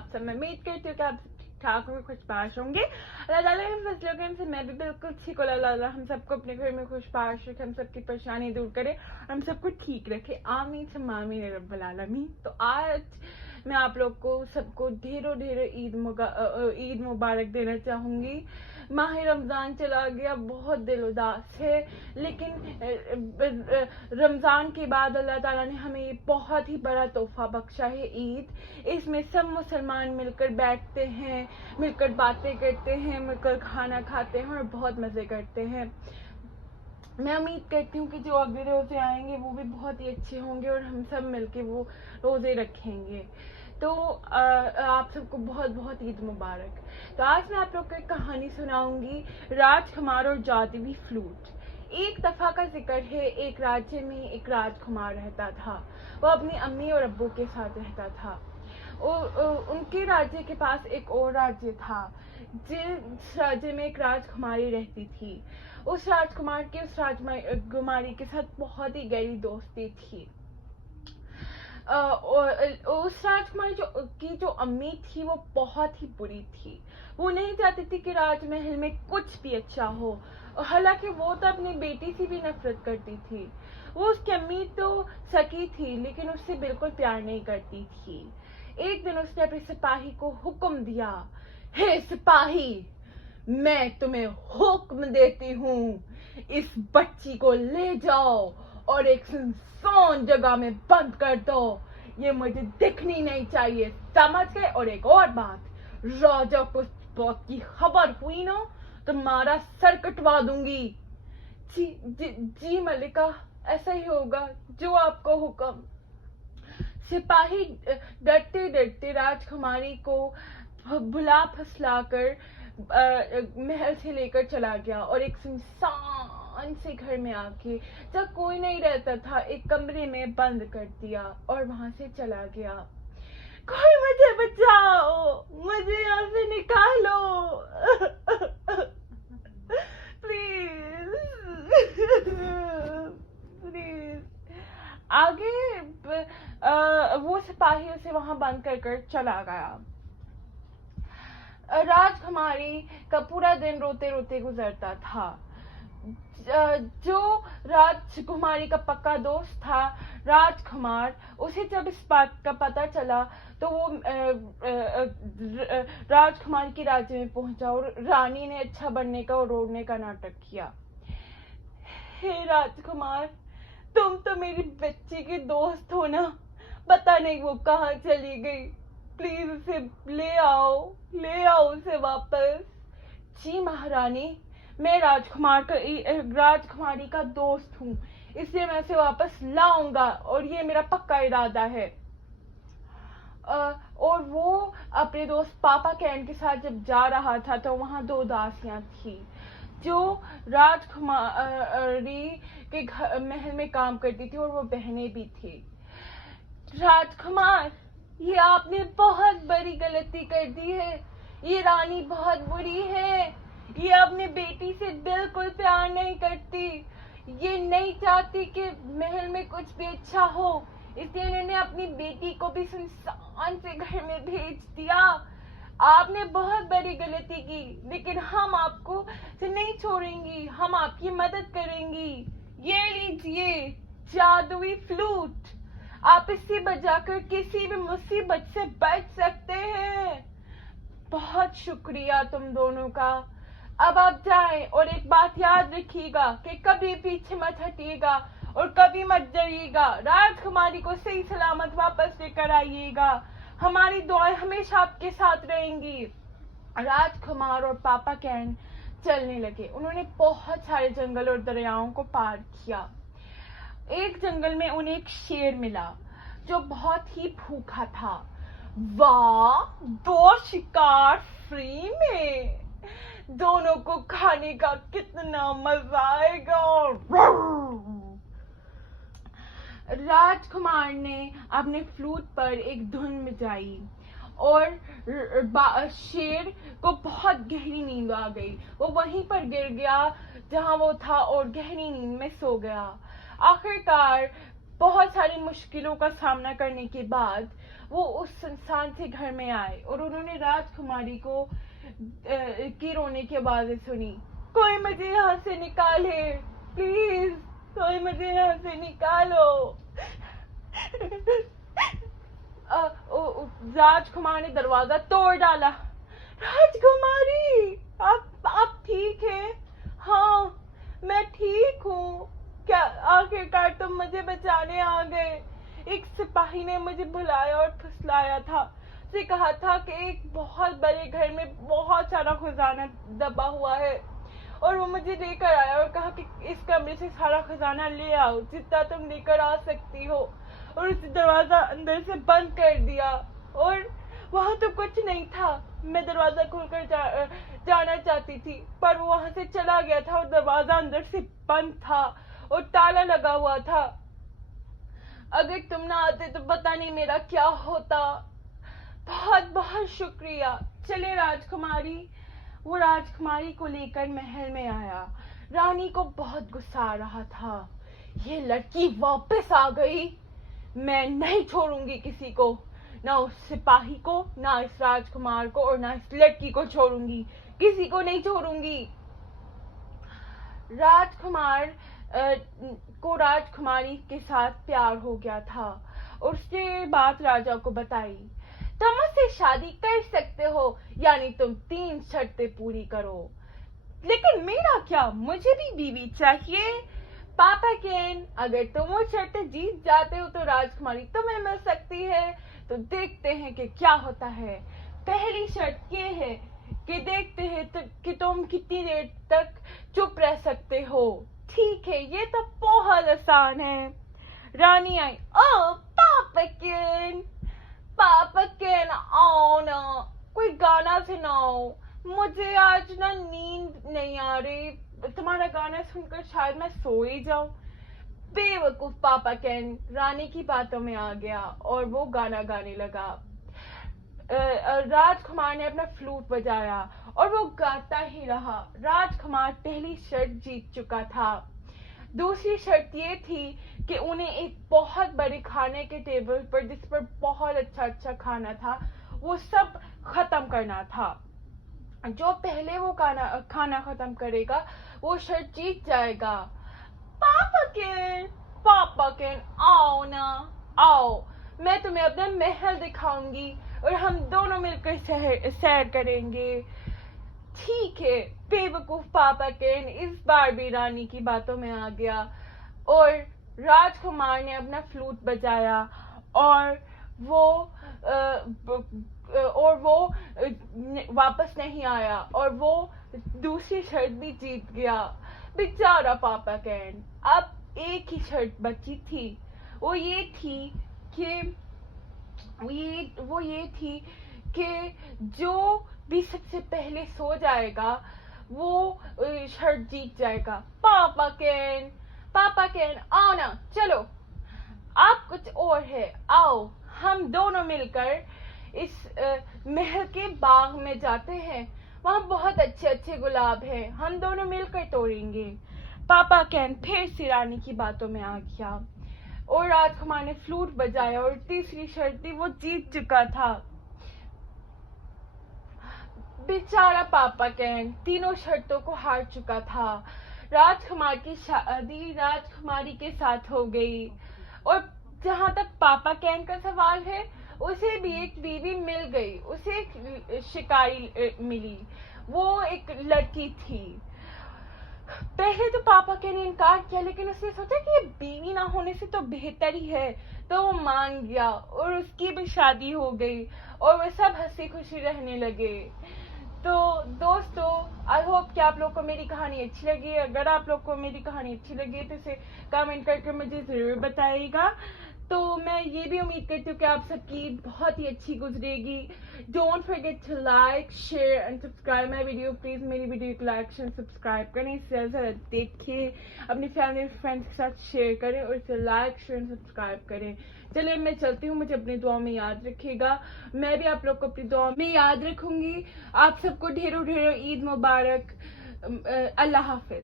आप सब। मैं उम्मीद करती हूँ कि आप ठीक ठाक होंगे, खुशबाश होंगे। अल्लाह ताला इन फसलों के से मैं भी बिल्कुल ठीक हूँ। अल्लाह ताला हम सबको अपने घर में खुशबाश रखे, हम सबकी परेशानी दूर करे, हम सबको ठीक रखे। आमीन सुम्मा आमीन या रब्बल आलमीन। तो आज मैं आप लोग को सबको ढेरों ढेरों ईद मुबारक देना चाहूँगी। माह रमज़ान चला गया, बहुत दिल उदास है, लेकिन रमज़ान के बाद अल्लाह ताला ने हमें ये बहुत ही बड़ा तोहफा बख्शा है, ईद। इसमें सब मुसलमान मिलकर बैठते हैं, मिलकर बातें करते हैं, मिलकर खाना खाते हैं और बहुत मज़े करते हैं। मैं उम्मीद करती हूँ कि जो अगले रोज़े आएंगे वो भी बहुत ही अच्छे होंगे और हम सब मिलके वो रोज़े रखेंगे। तो आप सबको बहुत बहुत ईद मुबारक। तो आज मैं आप लोग को एक कहानी सुनाऊंगी, राजकुमार और जादुई फ्लूट। एक दफ़ा का जिक्र है, एक राज्य में एक राजकुमार रहता था। वो अपनी अम्मी और अब्बू के साथ रहता था। उनके राज्य के पास एक और राज्य था, जिस राज्य में एक राजकुमारी रहती थी। उस राजकुमार की उस राजकुमारी के साथ बहुत ही गहरी दोस्ती थी। उस राजकुमारी की जो अम्मी थी वो बहुत ही बुरी थी। वो नहीं चाहती थी कि राजमहल में कुछ भी अच्छा हो। हालांकि वो तो अपनी बेटी से भी नफरत करती थी। वो उसकी अम्मी तो सकी थी, लेकिन उससे बिल्कुल प्यार नहीं करती थी। एक दिन उसने अपने सिपाही को हुक्म दिया, हे सिपाही, मैं तुम्हें हुक्म देती हूँ, इस बच्ची को ले जाओ और एक सुनसान जगह में बंद कर दो। ये मुझे दिखनी नहीं चाहिए, समझ गए? और एक और बात, राजा को इस बात की खबर हुई ना, तुम्हारा सर कटवा दूंगी। जी जी जी मलिका, ऐसा ही होगा, जो आपको हुक्म। सिपाही डरते डरते राजकुमारी को भुला फुसलाकर महल से लेकर चला गया और एक सुनसान से घर में आके, जब कोई नहीं रहता था, एक कमरे में बंद कर दिया और वहां से चला गया। कोई मुझे बचाओ, मुझे यहाँ से निकालो प्लीज प्लीज। आगे वो सिपाही उसे वहां बंद कर चला गया। राजकुमारी का पूरा दिन रोते रोते गुजरता था। जो राजकुमारी का पक्का दोस्त था, राजकुमार, उसे जब इस बात का पता चला तो वो राजकुमारी के राज्य में पहुंचा और रानी ने अच्छा बनने का और रोने का नाटक किया। हे राजकुमार, तुम तो मेरी बच्ची की दोस्त हो ना, पता नहीं वो कहाँ चली गई, प्लीज उसे ले आओ उसे वापस। जी महारानी, मैं राजकुमारी का दोस्त हूँ, इसलिए मैं उसे वापस लाऊंगा और ये मेरा पक्का इरादा है। और वो अपने दोस्त पापा कैन के साथ जब जा रहा था तो वहां दो दासियां थी जो राजकुमारी के महल में काम करती थी और वो बहनें भी थी। राजकुमार, ये आपने बहुत बड़ी गलती कर दी है, ये रानी बहुत बुरी है, ये अपनी बेटी से बिल्कुल प्यार नहीं करती, ये नहीं चाहती कि महल में कुछ भी अच्छा हो, इसलिए इन्होंने अपनी बेटी को भी सुनसान से घर में भेज दिया। आपने बहुत बड़ी गलती की, लेकिन हम आपको से नहीं छोड़ेंगी, हम आपकी मदद करेंगी। ये लीजिए जादुई फ्लूट, आप इससे बजाकर किसी भी मुसीबत से बच सकते हैं। बहुत शुक्रिया तुम दोनों का। अब आप जाएं और एक बात याद रखिएगा कि कभी पीछे मत हटिएगा और कभी मत डरिएगा। राजकुमारी को सही सलामत वापस लेकर आइएगा। हमारी दुआएं हमेशा आपके साथ रहेंगी। राजकुमार और पापा कैन चलने लगे। उन्होंने बहुत सारे जंगल और दरियाओं को पार किया। एक जंगल में उन्हें एक शेर मिला जो बहुत ही भूखा था। वाह, 2 शिकार फ्री में, दोनों को खाने का कितना मजा आएगा। राजकुमार ने अपने फ्लूट पर एक धुन बजाई और शेर को बहुत गहरी नींद आ गई। वो वहीं पर गिर गया जहां वो था और गहरी नींद में सो गया। आखिरकार बहुत सारी मुश्किलों का सामना करने के बाद वो उस सुनसान से घर में आए और उन्होंने राजकुमारी को की रोने की आवाजें सुनी। कोई मुझे यहाँ से निकाले, प्लीज कोई मुझे यहाँ से निकालो। राजकुमार ने दरवाजा तोड़ डाला। राजकुमारी, आप ठीक है? हाँ मैं ठीक हूँ। क्या आखिरकार तुम मुझे बचाने आ गए? एक सिपाही ने मुझे बुलाया और फुसलाया था, उसे कहा था कि एक बहुत बड़े घर में बहुत सारा खजाना दबा हुआ है और वो मुझे लेकर आया और कहा कि इस कमरे से सारा खजाना ले आओ जितना तुम लेकर आ सकती हो, और उसे दरवाजा अंदर से बंद कर दिया और वहां तो कुछ नहीं था। मैं दरवाजा खोलकर जाना चाहती थी पर वो वहां से चला गया था और दरवाजा अंदर से बंद था और ताला लगा हुआ था। अगर तुम ना आते तो पता नहीं मेरा क्या होता। बहुत बहुत शुक्रिया। चले राजकुमारी। वो राजकुमारी को लेकर महल में आया। रानी को बहुत गुस्सा आ रहा था। ये लड़की वापस आ गई, मैं नहीं छोड़ूंगी किसी को, ना उस सिपाही को, ना इस राजकुमार को, और ना इस लड़की को छोड़ूंगी, किसी को नहीं छोड़ूंगी। राजकुमार को राजकुमारी के साथ प्यार हो गया था और उसने बात राजा को बताई। तुम उससे शादी कर सकते हो, यानी तुम 3 शर्तें पूरी करो। लेकिन मेरा क्या, मुझे भी बीवी चाहिए। पापा केन, अगर तुम वो शर्तें जीत जाते हो तो राजकुमारी तुम्हें मिल सकती है। तो देखते हैं कि क्या होता है। पहली शर्त ये है कि देखते हैं कि तुम कितनी देर तक चुप रह सकते हो। ठीक है, ये तो बहुत आसान है। रानी आई। ओ पापा केन आओ ना, कोई गाना सुनाओ, मुझे आज ना नींद नहीं आ रही, तुम्हारा गाना सुनकर शायद मैं सो ही जाऊं। बेवकूफ पापा केन रानी की बातों में आ गया और वो गाना गाने लगा। राजकुमार ने अपना फ्लूट बजाया और वो गाता ही रहा। राजकुमार पहली शर्त जीत चुका था। दूसरी शर्त ये थी कि उन्हें एक बहुत बड़े खाने के टेबल पर, जिस पर बहुत अच्छा खाना था, वो सब खत्म करना था। जो पहले वो खाना खत्म करेगा वो शर्त जीत जाएगा। पापा केन आओ ना, आओ, मैं तुम्हें अपना महल दिखाऊंगी और हम दोनों मिलकर सैर करेंगे। ठीक है। बेवकूफ पापा केन इस बार भी रानी की बातों में आ गया और राजकुमार ने अपना फ्लूट बजाया और वो वापस नहीं आया और वो दूसरी शर्त भी जीत गया। बेचारा पापा केन। अब एक ही शर्त बची थी, वो ये थी कि जो भी सबसे पहले सो जाएगा वो शर्त जीत जाएगा। पापा केन आओ ना, चलो, आप कुछ और है, आओ हम दोनों मिलकर इस महल के बाग में जाते हैं, वहां बहुत अच्छे गुलाब हैं, हम दोनों मिलकर तोड़ेंगे। पापा केन फिर से रानी की बातों में आ गया और राजकुमार ने फ्लूट बजाया और तीसरी शर्त थी वो जीत चुका था। बेचारा पापा केन तीनों शर्तों को हार चुका था। राजकुमार की शादी राजकुमारी के साथ हो गई और जहां तक पापा केन का सवाल है, उसे भी एक बीवी मिल गई, उसे एक शिकारी मिली, वो एक लड़की थी। पहले तो पापा केन ने इनकार किया, लेकिन उसने सोचा कि ये बीवी ना होने से तो बेहतर ही है, तो वो मान गया और उसकी भी शादी हो गई और वो सब हंसी खुशी रहने लगे। तो दोस्तों, आई होप कि आप लोग को मेरी कहानी अच्छी लगी। अगर आप लोग को मेरी कहानी अच्छी लगी तो इसे कमेंट करके मुझे जरूर बताइएगा। तो मैं ये भी उम्मीद करती हूँ कि आप सबकी बहुत ही अच्छी गुजरेगी। Don't forget to like, share and subscribe my video. Please मेरी वीडियो को लाइक शेयर सब्सक्राइब करें, इसे ज़्यादा से ज़्यादा देखें, अपनी फैमिली फ्रेंड्स के साथ शेयर करें और इसे लाइक शेयर सब्सक्राइब करें। चलिए मैं चलती हूँ, मुझे अपनी दुआ में याद रखिएगा, मैं भी आप लोग को अपनी दुआ में याद रखूंगी। आप सबको ढेरों ढेरों ईद मुबारक। अल्लाह हाफिज।